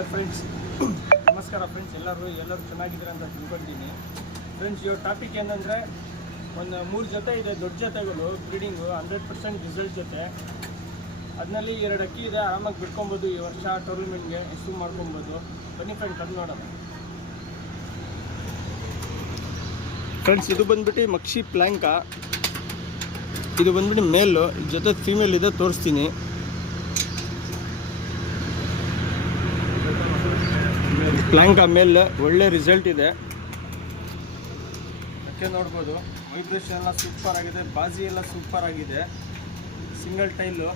Hi friends, ನಮಸ್ಕಾರ friends. ಎಲ್ಲರೂ ಚೆನ್ನಾಗಿದ್ದೀರಾ ಅಂತ ತಿಳ್ಕೊಳ್ತೀನಿ. ಫ್ರೆಂಡ್ಸ್, ಇವಾಗ ಟಾಪಿಕ್ ಏನಂದರೆ, ಒಂದು 3 ಜೊತೆ ಇದೆ, ದೊಡ್ಡ ಜೊತೆಗಳು ಬ್ರೀಡಿಂಗು 100% ರಿಸಲ್ಟ್ ಜೊತೆ. ಅದರಲ್ಲಿ 2 ಅಕ್ಕಿ ಇದೆ, ಆರಾಮಾಗಿ ಬಿಟ್ಕೊಬೋದು. ಈ ವರ್ಷ ಟೂರ್ನಮೆಂಟ್ಗೆ ಇಶ್ಯೂ ಮಾಡ್ಕೊಬೋದು. ಬನ್ನಿ ಫ್ರೆಂಡ್ಸ್, ಅದು ನೋಡೋಣ. ಫ್ರೆಂಡ್ಸ್, ಇದು ಬಂದ್ಬಿಟ್ಟು ಮಕ್ಷಿ ಪ್ಲ್ಯಾಂಕ. ಇದು ಬಂದ್ಬಿಟ್ಟು ಮೇಲು, ಜೊತೆ ಫೀಮೇಲ್ ಇದೆ, ತೋರಿಸ್ತೀನಿ. ಪ್ಲ್ಯಾಂಕ ಮೇಲೆ ಒಳ್ಳೆ ರಿಸಲ್ಟ್ ಇದೆ. ಅದಕ್ಕೆ ನೋಡ್ಬೋದು, ವೈಬ್ರೇಷನ್ ಎಲ್ಲ ಸೂಪರ್ ಆಗಿದೆ, ಬಾಜಿ ಎಲ್ಲ ಸೂಪರ್ ಆಗಿದೆ. Single tile.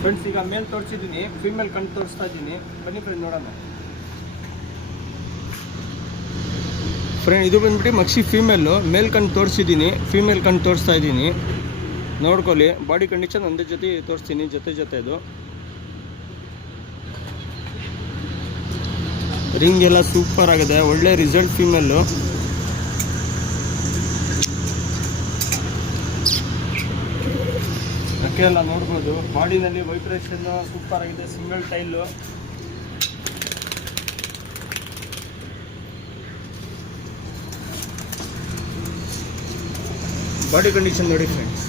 ಫ್ರೆಂಡ್ಸ್, ಈಗ ಮೇಲ್ ತೋರಿಸಿದ್ದೀನಿ, ಫೀಮೇಲ್ ಕಣ್ಣು ತೋರಿಸ್ತಾ ಇದ್ದೀನಿ. ಬನ್ನಿ ಫ್ರೆಂಡ್, ನೋಡೋಣ. ಫ್ರೆಂಡ್, ಇದು ಬಂದ್ಬಿಟ್ಟು ಮಕ್ಷಿ ಫೀಮೇಲು. ಮೇಲ್ ಕಣ್ಣು ತೋರಿಸಿದ್ದೀನಿ, ಫೀಮೇಲ್ ಕಣ್ಣು ತೋರಿಸ್ತಾ ಇದ್ದೀನಿ. ನೋಡ್ಕೊಳ್ಳಿ, ಬಾಡಿ ಕಂಡೀಷನ್ ಒಂದೇ ಜೊತೆ ತೋರಿಸ್ತೀನಿ, ಜೊತೆದು. ರಿಂಗ್ ಎಲ್ಲ ಸೂಪರ್ ಆಗಿದೆ, ಒಳ್ಳೆ ರಿಸಲ್ಟ್ ಫೀಮೇಲು. ಅಕ್ಕೆ ಎಲ್ಲ ನೋಡ್ಬೋದು, ಬಾಡಿನಲ್ಲಿ ವೈಬ್ರೇಷನ್ ಸೂಪರ್ ಆಗಿದೆ. Single tile. ಬಾಡಿ ಕಂಡೀಷನ್ ನೋಡಿ ಫ್ರೆಂಡ್ಸ್.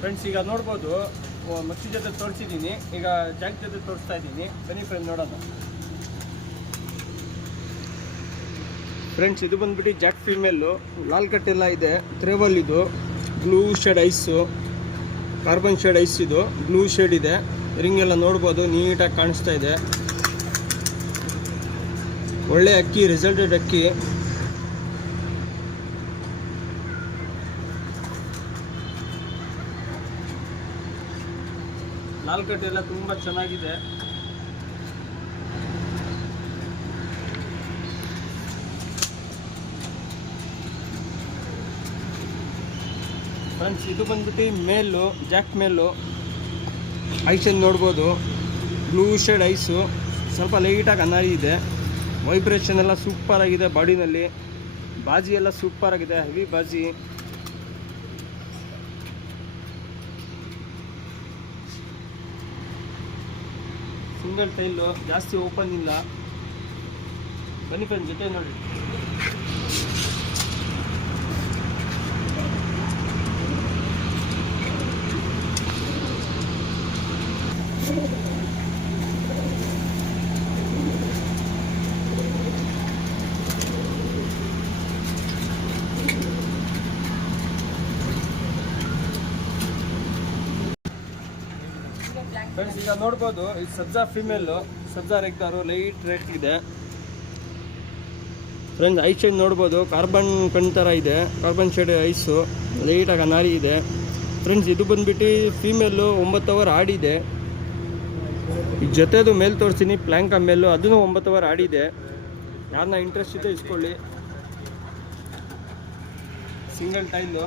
ಫ್ರೆಂಡ್ಸ್, ಈಗ ನೋಡ್ಬೋದು, ಮಚ್ಚಿ ಜೊತೆ ತೋರಿಸಿದ್ದೀನಿ. ಈಗ ಜಾಕ್ ಜೊತೆ ತೋರಿಸ್ತಾ ಇದ್ದೀನಿ. ಬನ್ನಿ ಫ್ರೆಂಡ್, ನೋಡೋಣ. ಫ್ರೆಂಡ್ಸ್, ಇದು ಬಂದ್ಬಿಟ್ಟು ಜಾಕ್ ಫೀಮೇಲು. ಲಾಲ್ ಕಟ್ಟೆಲ್ಲ ಇದೆ, ಟ್ರೇವಲ್. ಇದು blue shade ice, carbon shade ice. ಇದು ಬ್ಲೂ ಶೇಡ್ ಇದೆ. ರಿಂಗ್ ಎಲ್ಲ ನೋಡ್ಬೋದು, ನೀಟಾಗಿ ಕಾಣಿಸ್ತಾ ಇದೆ. ಒಳ್ಳೆ ಅಕ್ಕಿ, ರಿಸಲ್ಟೆಡ್ ಅಕ್ಕಿ. ಲಾಲ್ ಕಟ್ಟೆ ಎಲ್ಲ ತುಂಬ ಚೆನ್ನಾಗಿದೆ. ಫ್ರೆಂಡ್ಸ್, ಇದು ಬಂದ್ಬಿಟ್ಟು ಮೇಲು, ಜಾಕ್ ಮೇಲು. ಐಸನ್ನು ನೋಡ್ಬೋದು, ಬ್ಲೂ ಶೇಡ್ ಐಸು, ಸ್ವಲ್ಪ ಲೈಟಾಗಿ ಅನಾರಿ ಇದೆ. ವೈಬ್ರೇಷನ್ ಎಲ್ಲ ಸೂಪರ್ ಆಗಿದೆ ಬಾಡಿನಲ್ಲಿ. ಬಾಜಿ ಎಲ್ಲ ಸೂಪರ್ ಆಗಿದೆ, ಹೆವಿ ಬಾಜಿ. ಸಿಂಗಲ್ ಟೈಲು, ಜಾಸ್ತಿ ಓಪನ್ ಇಲ್ಲ. ಬನ್ನಿ ಫ್ರೆಂಡ್, ಜೊತೆ ನೋಡಿ. ಫ್ರೆಂಡ್ಸ್, ಈಗ ನೋಡ್ಬೋದು, ಇದು ಸಬ್ಜಾ ಫೀಮೇಲು, ಸಬ್ಜಾ ರೆಗ್ದಾರು, ಲೈಟ್ ರೇಟ್ ಇದೆ. ಫ್ರೆಂಡ್ಸ್, ಐಸ್ ಶೇಡ್ ನೋಡ್ಬೋದು, ಕಾರ್ಬನ್ ಕಣ್ ಥರ ಇದೆ. ಕಾರ್ಬನ್ ಶೇಡ್ ಐಸು, ಲೈಟಾಗಿ ಅನಾರಿ ಇದೆ. ಫ್ರೆಂಡ್ಸ್, ಇದು ಬಂದ್ಬಿಟ್ಟು ಫೀಮೇಲು 9 ಅವರ್ ಆಡಿದೆ. ಈ ಜೊತೆದು ಮೇಲ್ ತೋರಿಸ್ತೀನಿ, ಪ್ಲ್ಯಾಂಕ ಮೇಲು, ಅದೂ 9 ಅವರ್ ಆಡಿದೆ. ಯಾರನ್ನ ಇಂಟ್ರೆಸ್ಟ್ ಇದೆ ಇಸ್ಕೊಳ್ಳಿ. Single tile.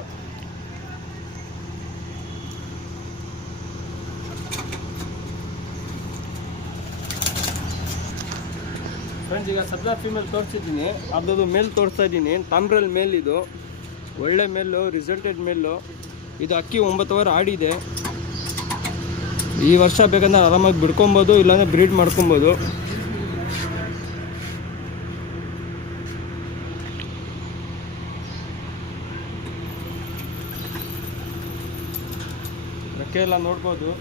ಫ್ರೆಂಡ್ಸ್, ಈಗ ಸಬ್ಜಾ ಫೀಮೇಲ್ ತೋರಿಸಿದ್ದೀನಿ, ಅದರದ್ದು ಮೇಲ್ ತೋರಿಸ್ತಾ ಇದ್ದೀನಿ. ತಾಮ್ರಲ್ಲಿ ಮೇಲ್. ಇದು ಒಳ್ಳೆ ಮೇಲು, ರಿಸಲ್ಟೆಡ್ ಮೇಲು. ಇದು ಅಕ್ಕಿ 9 ಅವರ್ ಆಡಿದೆ. ಈ ವರ್ಷ ಬೇಕಂದ್ರೆ ಆರಾಮಾಗಿ ಬಿಡ್ಕೊಬೋದು, ಇಲ್ಲಾಂದರೆ ಬ್ರೀಡ್ ಮಾಡ್ಕೊಬೋದು. ರೆಕ್ಕೆ ಎಲ್ಲ ನೋಡ್ಬೋದು.